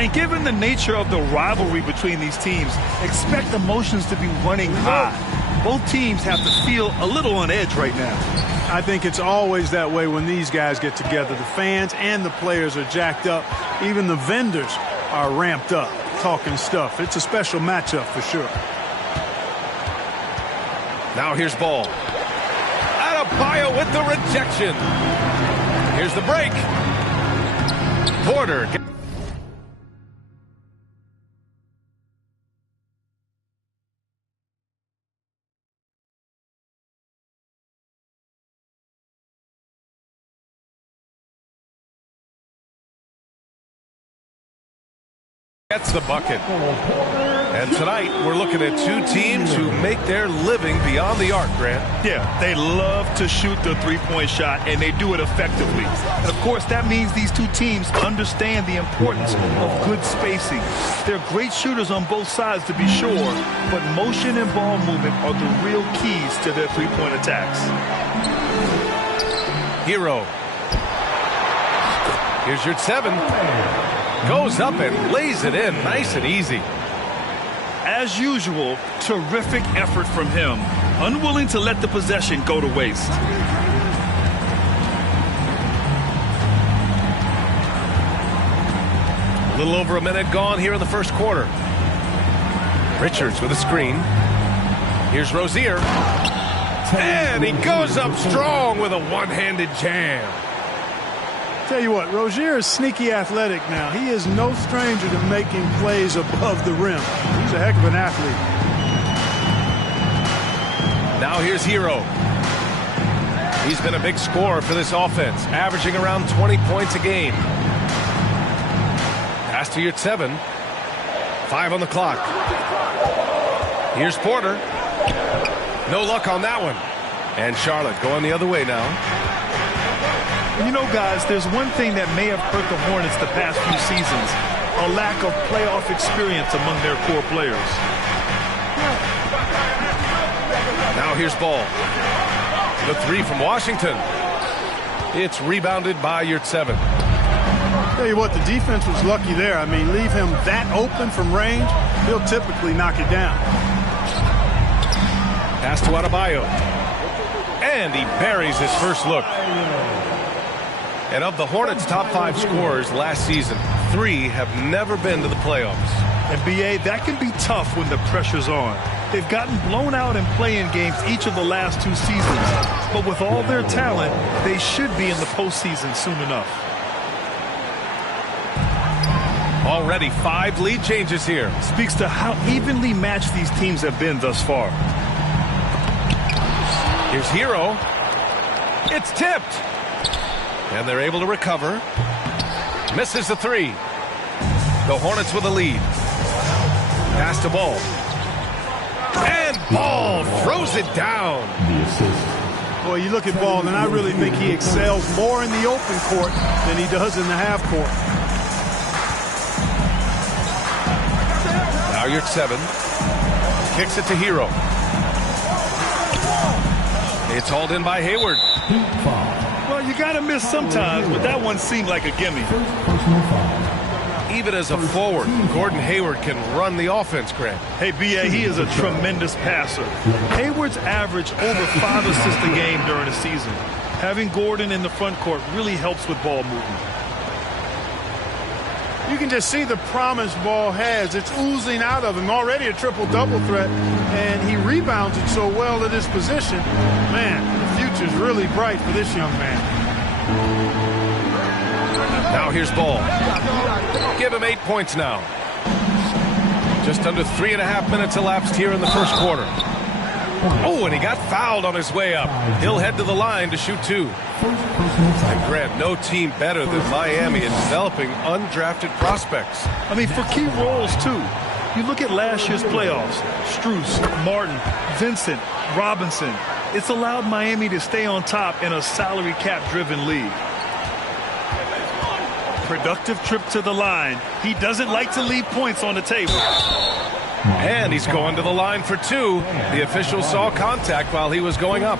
And given the nature of the rivalry between these teams, expect emotions to be running high. Both teams have to feel a little on edge right now. I think it's always that way when these guys get together. The fans and the players are jacked up. Even the vendors are ramped up, talking stuff. It's a special matchup for sure. Now here's ball. Adebayo with the rejection. Here's the break. Porter. Gets the bucket. And tonight we're looking at two teams who make their living beyond the arc, Grant. Yeah, they love to shoot the three-point shot, and they do it effectively. And of course, that means these two teams understand the importance of good spacing. They're great shooters on both sides, to be sure, but motion and ball movement are the real keys to their three-point attacks. Hero. Here's your 7. Goes up and lays it in nice and easy. As usual, terrific effort from him. Unwilling to let the possession go to waste. A little over a minute gone here in the first quarter. Richards with a screen. Here's Rozier. And he goes up strong with a one-handed jam. Tell you what, Rozier is sneaky athletic now. He is no stranger to making plays above the rim. He's a heck of an athlete. Now here's Hero. He's been a big scorer for this offense, averaging around 20 points a game. Pass to your 7. 5 on the clock. Here's Porter. No luck on that one. And Charlotte going the other way now. You know, guys, there's one thing that may have hurt the Hornets the past few seasons, a lack of playoff experience among their core players. Now here's Ball. The 3 from Washington. It's rebounded by your 7. Tell you what, the defense was lucky there. I mean, leave him that open from range, he'll typically knock it down. Pass to Adebayo. And he buries his first look. And of the Hornets' top 5 scorers last season, 3 have never been to the playoffs. And B.A., that can be tough when the pressure's on. They've gotten blown out in play-in games each of the last 2 seasons. But with all their talent, they should be in the postseason soon enough. Already 5 lead changes here. Speaks to how evenly matched these teams have been thus far. Here's Hero. It's tipped. And they're able to recover. Misses the 3. The Hornets with a lead. Pass to Ball. And Ball throws it down. Boy, you look at Ball, and I really think he excels more in the open court than he does in the half court. Now you're at 7. Kicks it to Hero. It's hauled in by Hayward. Well, you got to miss sometimes, but that one seemed like a gimme. Even as a forward, Gordon Hayward can run the offense, Grant. Hey, B.A., he is a tremendous passer. Hayward's averaged over 5 assists a game during the season. Having Gordon in the front court really helps with ball movement. You can just see the promise Ball has. It's oozing out of him. Already a triple-double threat, and he rebounds it so well at his position. Man, the future's really bright for this young man. Now here's Ball. Give him 8 points now. Just under 3.5 minutes elapsed here in the first quarter. Oh, and he got fouled on his way up. He'll head to the line to shoot 2. And Grant, no team better than Miami in developing undrafted prospects. I mean, for key roles, too. You look at last year's playoffs. Strus, Martin, Vincent, Robinson. It's allowed Miami to stay on top in a salary cap-driven league. Productive trip to the line. He doesn't like to leave points on the table. And he's going to the line for 2. The official saw contact while he was going up.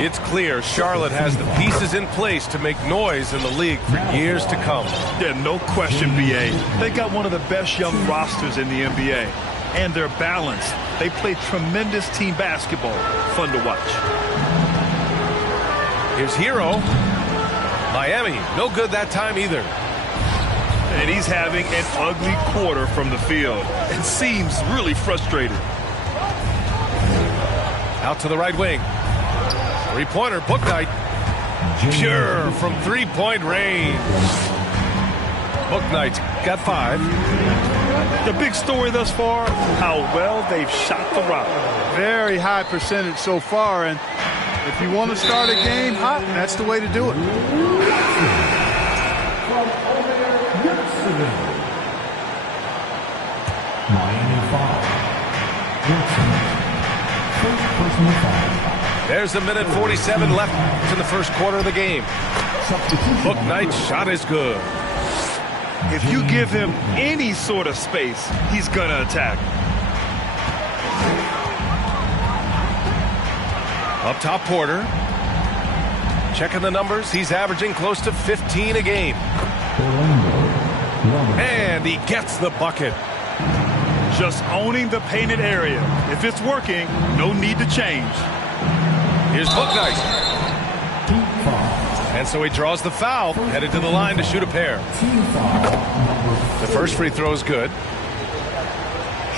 It's clear Charlotte has the pieces in place to make noise in the league for years to come. Yeah, no question, B.A. They got one of the best young rosters in the NBA. And they're balanced. They play tremendous team basketball. Fun to watch. Here's Hero. Miami, no good that time either. And he's having an ugly quarter from the field. It seems really frustrated. Out to the right wing. Three-pointer, Bouknight. Pure from three-point range. Bouknight got 5. The big story thus far, how well they've shot the rock. Very high percentage so far, and if you want to start a game hot, that's the way to do it. Miami foul. First personal foul. There's a minute 47 left in the first quarter of the game. Bouknight's shot is good. If you give him any sort of space, he's going to attack. Up top, Porter. Checking the numbers, he's averaging close to 15 a game. And he gets the bucket. Just owning the painted area. If it's working, no need to change. Here's Bouknight. And so he draws the foul, headed to the line to shoot a pair. The first free throw is good.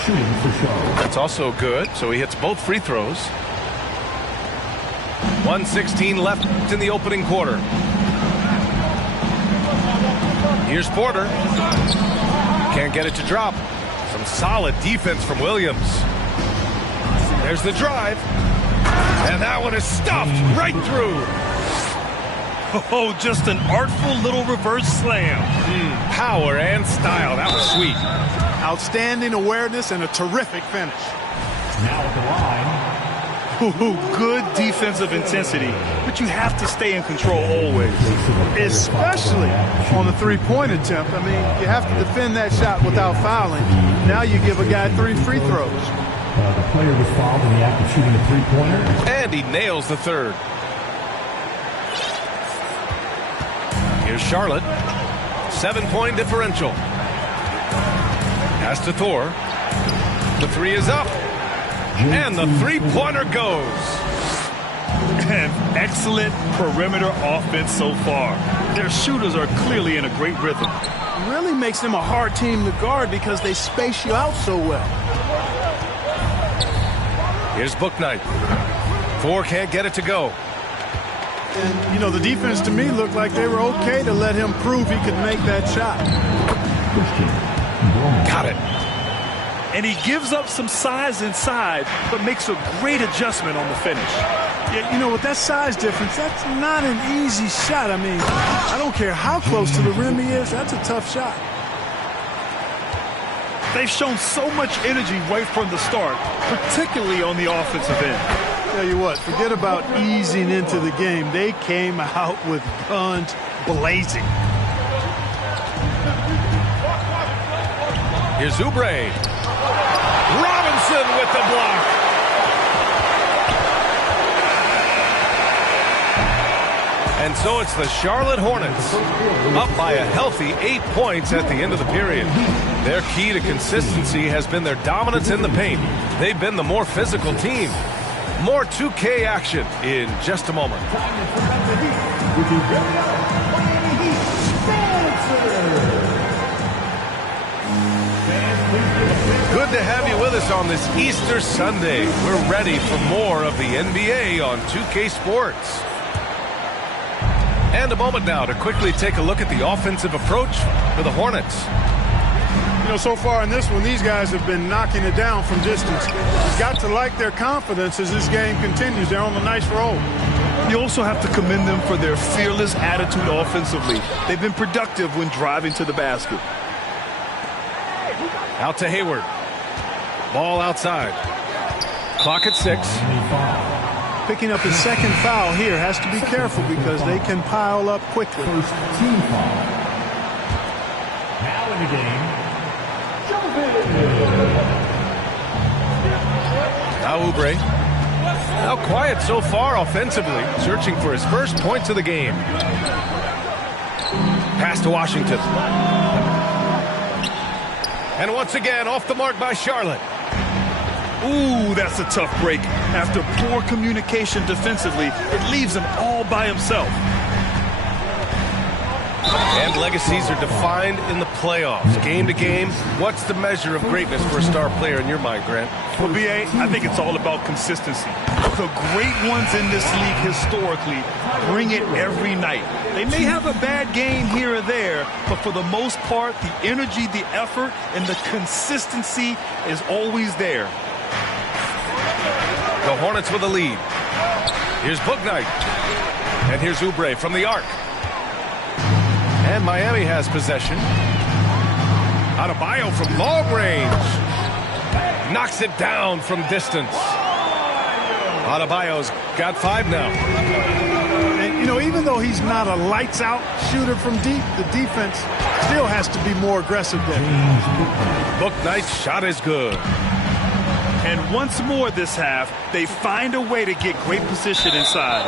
Shooting for show. That's also good, so he hits both free throws. 1:16 left in the opening quarter. Here's Porter. Can't get it to drop. Some solid defense from Williams. There's the drive. And that one is stuffed right through. Oh, just an artful little reverse slam. Power and style. That was sweet. Outstanding awareness and a terrific finish. Now at the line. Ooh, good defensive intensity, but you have to stay in control always. Especially on the three-point attempt. I mean, you have to defend that shot without fouling. Now you give a guy 3 free throws. The player was fouled in the act of shooting a three-pointer. And he nails the third. Here's Charlotte. 7-point differential. Pass to Thor. The three is up. And the three-pointer goes. And excellent perimeter offense so far. Their shooters are clearly in a great rhythm. It really makes them a hard team to guard because they space you out so well. Here's Bouknight. Thor can't get it to go. And, you know, the defense to me looked like they were okay to let him prove he could make that shot. Got it. And he gives up some size inside, but makes a great adjustment on the finish. Yeah, you know, with that size difference, that's not an easy shot. I mean, I don't care how close to the rim he is, that's a tough shot. They've shown so much energy right from the start, particularly on the offensive end. Tell you what, forget about easing into the game. They came out with guns blazing. Here's Oubre. Robinson with the block. And so it's the Charlotte Hornets up by a healthy 8 points at the end of the period. Their key to consistency has been their dominance in the paint. They've been the more physical team. More 2K action in just a moment. Good to have you with us on this Easter Sunday. We're ready for more of the NBA on 2K Sports. And a moment now to quickly take a look at the offensive approach for the Hornets. You know, so far in this one, these guys have been knocking it down from distance. You've got to like their confidence as this game continues. They're on a nice roll. You also have to commend them for their fearless attitude offensively. They've been productive when driving to the basket. Out to Hayward. Ball outside. Clock at 6. Picking up his second foul here, has to be careful because they can pile up quickly. First team foul. Now in the game. Now Oubre. Now quiet so far offensively, searching for his first points of the game. Pass to Washington. And once again, off the mark by Charlotte. Ooh, that's a tough break. After poor communication defensively, it leaves him all by himself. And legacies are defined in the playoffs. Game to game, what's the measure of greatness for a star player in your mind, Grant? Well, B.A., I think it's all about consistency. The great ones in this league historically bring it every night. They may have a bad game here or there, but for the most part, the energy, the effort, and the consistency is always there. The Hornets with a lead. Here's Bouknight. And here's Oubre from the arc. And Miami has possession. Adebayo from long range. Knocks it down from distance. Adebayo's got 5 now. And, you know, even though he's not a lights-out shooter from deep, the defense still has to be more aggressive there. Bouknight's shot is good. And once more this half, they find a way to get great position inside.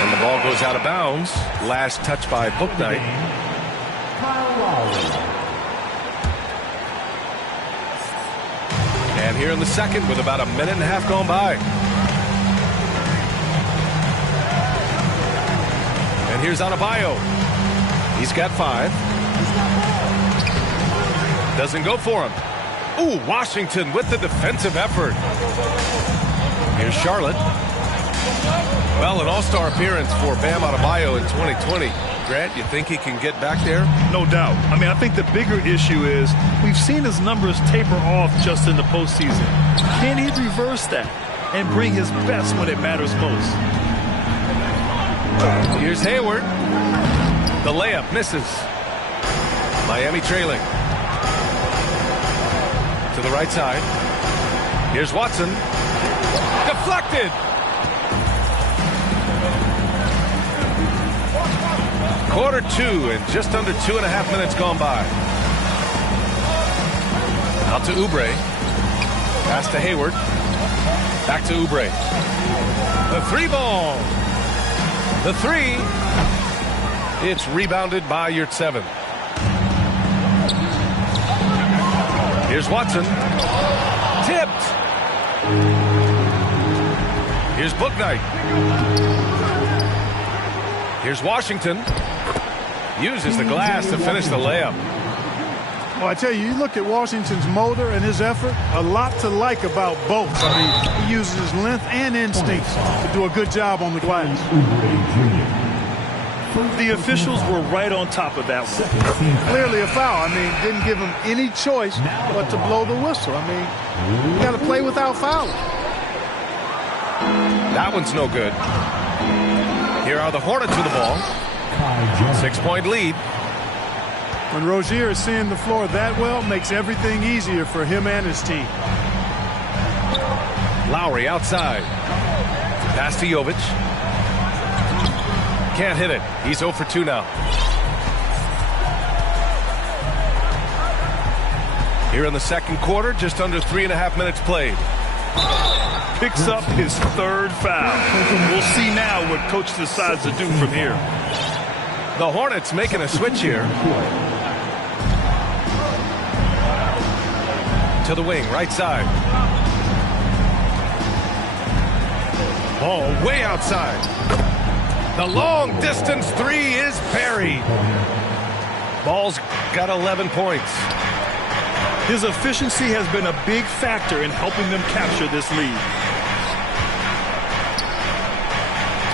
And the ball goes out of bounds. Last touch by Bouknight. And here in the second with about a minute and a half gone by. And here's Adebayo. He's got 5. Doesn't go for him. Ooh, Washington with the defensive effort. Here's Charlotte. Well, an all-star appearance for Bam Adebayo in 2020. Grant, you think he can get back there? No doubt. I mean, I think the bigger issue is we've seen his numbers taper off just in the postseason. Can he reverse that and bring his best when it matters most? Here's Hayward. The layup misses. Miami trailing. To the right side. Here's Watson. Deflected. Quarter 2 and just under 2.5 minutes gone by. Out to Oubre. Pass to Hayward. Back to Oubre. The 3-ball. The 3. It's rebounded by Yurtseven. Here's Watson. Tipped. Here's Bouknight. Here's Washington. Uses the glass to finish the layup. Well, I tell you, you look at Washington's motor and his effort, a lot to like about both. I mean, he uses his length and instincts to do a good job on the glass. The officials were right on top of that one. Clearly a foul. I mean, didn't give him any choice but to blow the whistle. I mean, you got to play without fouling. That one's no good. Here are the Hornets with the ball. 6-point lead. When Rozier is seeing the floor that well, makes everything easier for him and his team. Lowry outside. Pass to Jovic. Can't hit it. He's 0 for 2 now. Here in the second quarter, just under 3.5 minutes played. Picks up his 3rd foul. We'll see now what coach decides to do from here. The Hornets making a switch here. To the wing, right side. Ball way outside. The long distance 3 is buried. Ball's got 11 points. His efficiency has been a big factor in helping them capture this lead.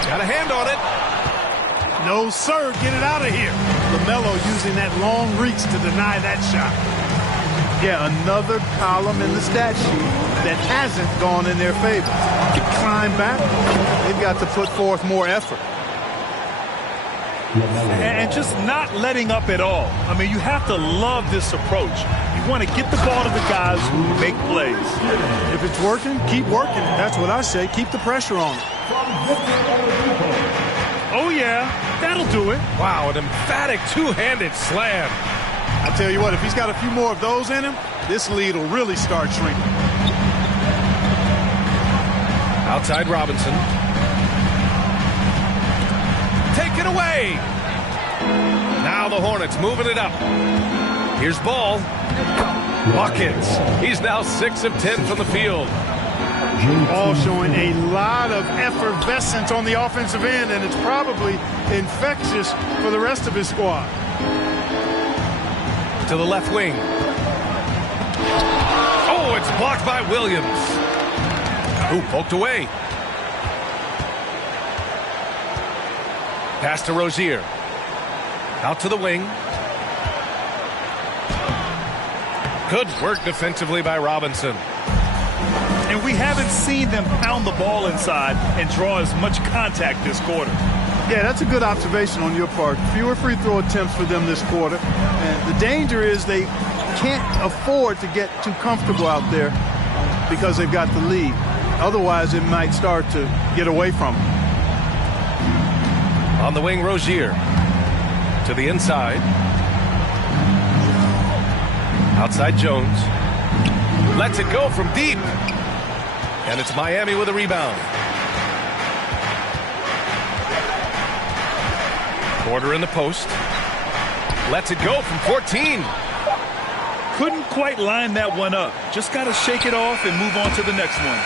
Got a hand on it. No, sir. Get it out of here. LaMelo using that long reach to deny that shot. Yeah, another column in the stat sheet that hasn't gone in their favor. To climb back, they've got to put forth more effort. And just not letting up at all. I mean, you have to love this approach. You want to get the ball to the guys who make plays. If it's working, keep working. That's what I say. Keep the pressure on it. Oh, yeah. That'll do it. Wow, an emphatic two-handed slam. I tell you what, if he's got a few more of those in him, this lead will really start shrinking. Outside Robinson. Take it away. Now the Hornets moving it up. Here's Ball. Buckets. He's now 6 of 10 from the field. Ball showing a lot of effervescence on the offensive end, and it's probably infectious for the rest of his squad. To the left wing. Oh, it's blocked by Williams. Ooh, poked away. Pass to Rozier. Out to the wing. Good work defensively by Robinson. And we haven't seen them pound the ball inside and draw as much contact this quarter. Yeah, that's a good observation on your part. Fewer free throw attempts for them this quarter. And the danger is they can't afford to get too comfortable out there because they've got the lead. Otherwise, it might start to get away from them. On the wing, Rozier. To the inside. Outside Jones. Lets it go from deep. And it's Miami with a rebound. Porter in the post. Lets it go from 14. Couldn't quite line that one up. Just got to shake it off and move on to the next one.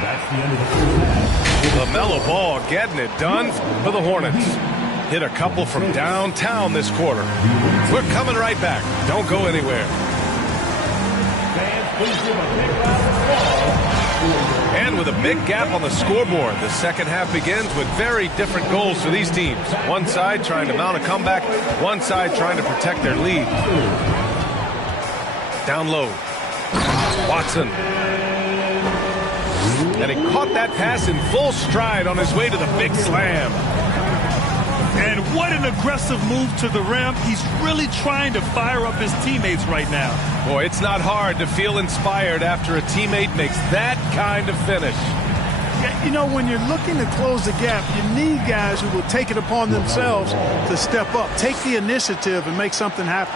That's the end of the first half. LaMelo Ball getting it done for the Hornets. Hit a couple from downtown this quarter. We're coming right back. Don't go anywhere. And with a big gap on the scoreboard, the second half begins with very different goals for these teams. One side trying to mount a comeback, one side trying to protect their lead. Down low. Watson. And he caught that pass in full stride on his way to the big slam. And what an aggressive move to the rim. He's really trying to fire up his teammates right now. Boy, it's not hard to feel inspired after a teammate makes that kind of finish. You know, when you're looking to close the gap, you need guys who will take it upon themselves to step up, take the initiative, and make something happen.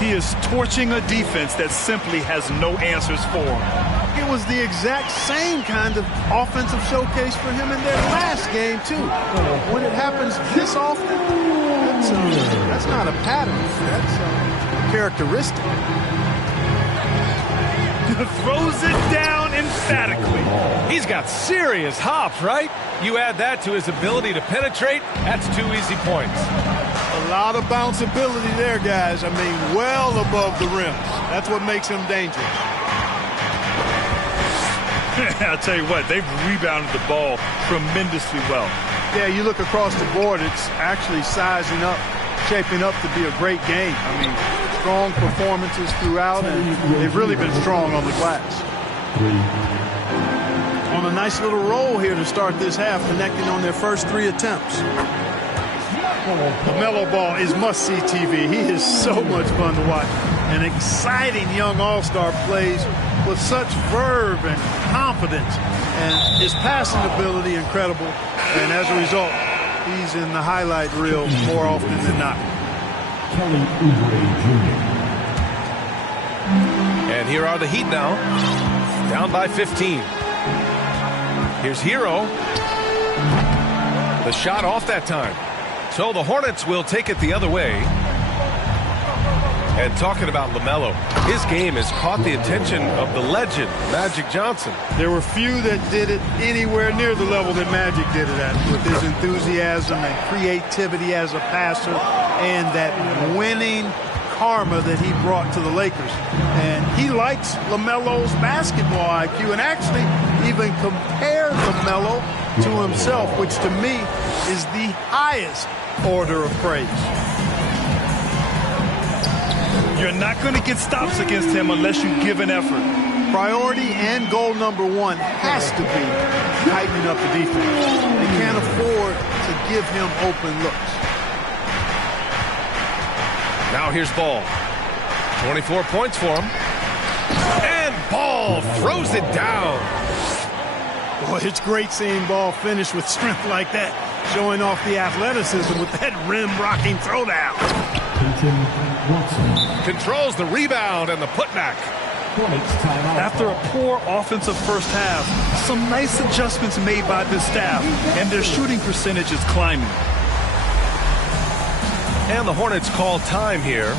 He is torching a defense that simply has no answers for him. It was the exact same kind of offensive showcase for him in their last game, too. When it happens this often, that's not a pattern. That's a characteristic. Throws it down emphatically. He's got serious hop, right? You add that to his ability to penetrate, that's 2 easy points. A lot of bounceability there, guys. I mean, well above the rim. That's what makes him dangerous. I'll tell you what, they've rebounded the ball tremendously well. Yeah, you look across the board, it's actually sizing up, shaping up to be a great game. I mean, strong performances throughout, and they've really been strong on the glass. On a nice little roll here to start this half, connecting on their first 3 attempts. LaMelo Ball is must-see TV. He is so much fun to watch. An exciting young all-star, plays with such verve and confidence, and his passing ability incredible. And as a result, he's in the highlight reel more often than not. Kelly Oubre Jr. And here are the Heat now, down by 15. Here's Hero. The shot off that time. So the Hornets will take it the other way. And talking about LaMelo, his game has caught the attention of the legend, Magic Johnson. There were few that did it anywhere near the level that Magic did it at, with his enthusiasm and creativity as a passer and that winning karma that he brought to the Lakers. And he likes LaMelo's basketball IQ, and actually even compared LaMelo to himself, which to me is the highest order of praise. You're not going to get stops against him unless you give an effort. Priority and goal number 1 has to be tightening up the defense. They can't afford to give him open looks. Now here's Ball. 24 points for him. And Ball throws it down. Boy, it's great seeing Ball finish with strength like that, showing off the athleticism with that rim-rocking throwdown. Watson. Controls the rebound and the putback. Hornets timeout. After a poor offensive first half, some nice adjustments made by this staff, and their shooting percentage is climbing. And the Hornets call time here.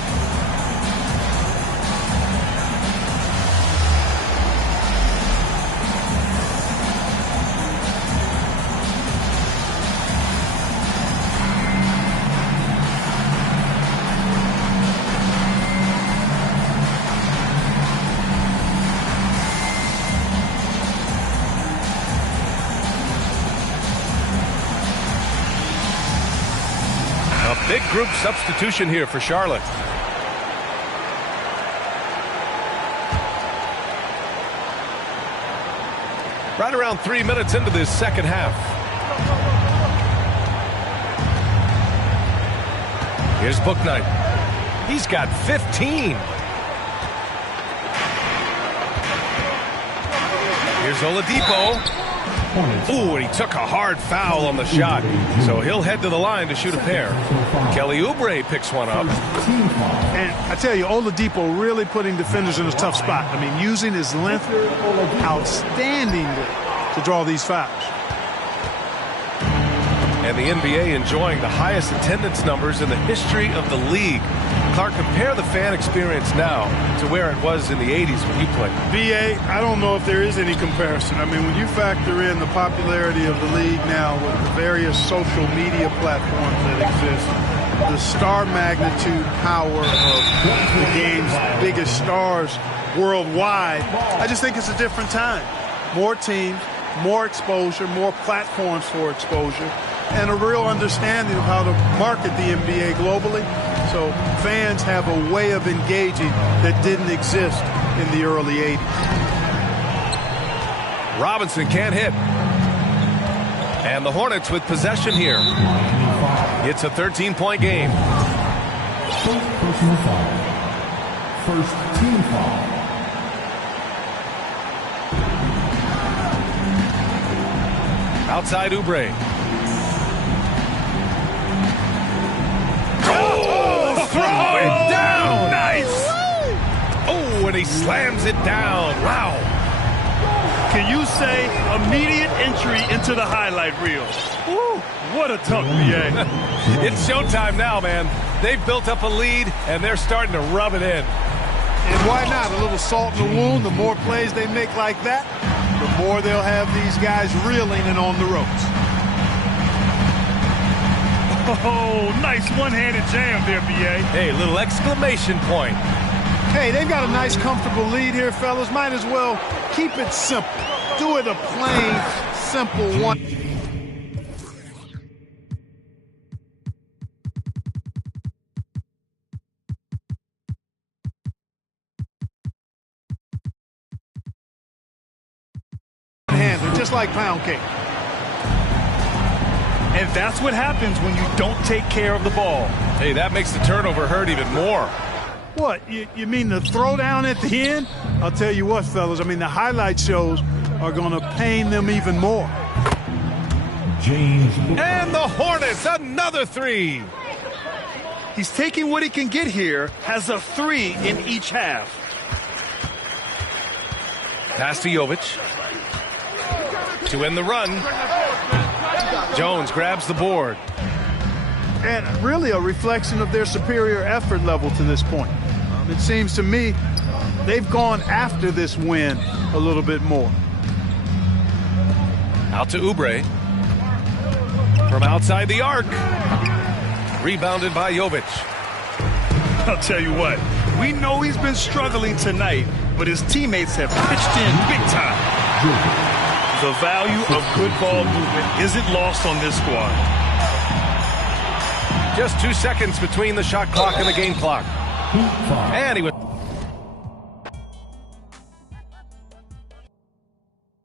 Big group substitution here for Charlotte. Right around 3 minutes into this second half. Here's Bouknight. He's got 15. Here's Oladipo. Ooh, and he took a hard foul on the shot. So he'll head to the line to shoot a pair. Kelly Oubre picks one up. And I tell you, Oladipo really putting defenders in a tough spot. I mean, using his length outstandingly to draw these fouls. And the NBA enjoying the highest attendance numbers in the history of the league. Clark, compare the fan experience now to where it was in the 80s when you played. BA, I don't know if there is any comparison. I mean, when you factor in the popularity of the league now with the various social media platforms that exist, the star magnitude power of the game's biggest stars worldwide, I just think it's a different time. More teams, more exposure, more platforms for exposure, and a real understanding of how to market the NBA globally. So fans have a way of engaging that didn't exist in the early 80s. Robinson can't hit. And the Hornets with possession here. It's a 13-point game. First personal foul. First team foul. Outside Oubre. Throw it down! Nice! Oh, and he slams it down. Wow. Can you say immediate entry into the highlight reel? Woo, what a tough BA. It's showtime now, man. They've built up a lead, and they're starting to rub it in. And why not? A little salt in the wound. The more plays they make like that, the more they'll have these guys reeling and on the ropes. Oh, nice one-handed jam there, BA. Hey, little exclamation point. Hey, they've got a nice, comfortable lead here, fellas. Might as well keep it simple. Do it a plain, simple one. Handler, just like pound cake. And that's what happens when you don't take care of the ball. Hey, that makes the turnover hurt even more. What, you mean the throwdown at the end? I'll tell you what, fellas, I mean, the highlight shows are going to pain them even more. James. And the Hornets, another three. He's taking what he can get here, has a 3 in each half. Pass to Jovic. To end the run. Jones grabs the board. And really a reflection of their superior effort level to this point. It seems to me they've gone after this win a little bit more. Out to Oubre. From outside the arc. Rebounded by Jovic. I'll tell you what, we know he's been struggling tonight, but his teammates have pitched in big time. The value of good ball movement isn't lost on this squad. Just 2 seconds between the shot clock and the game clock. And he was...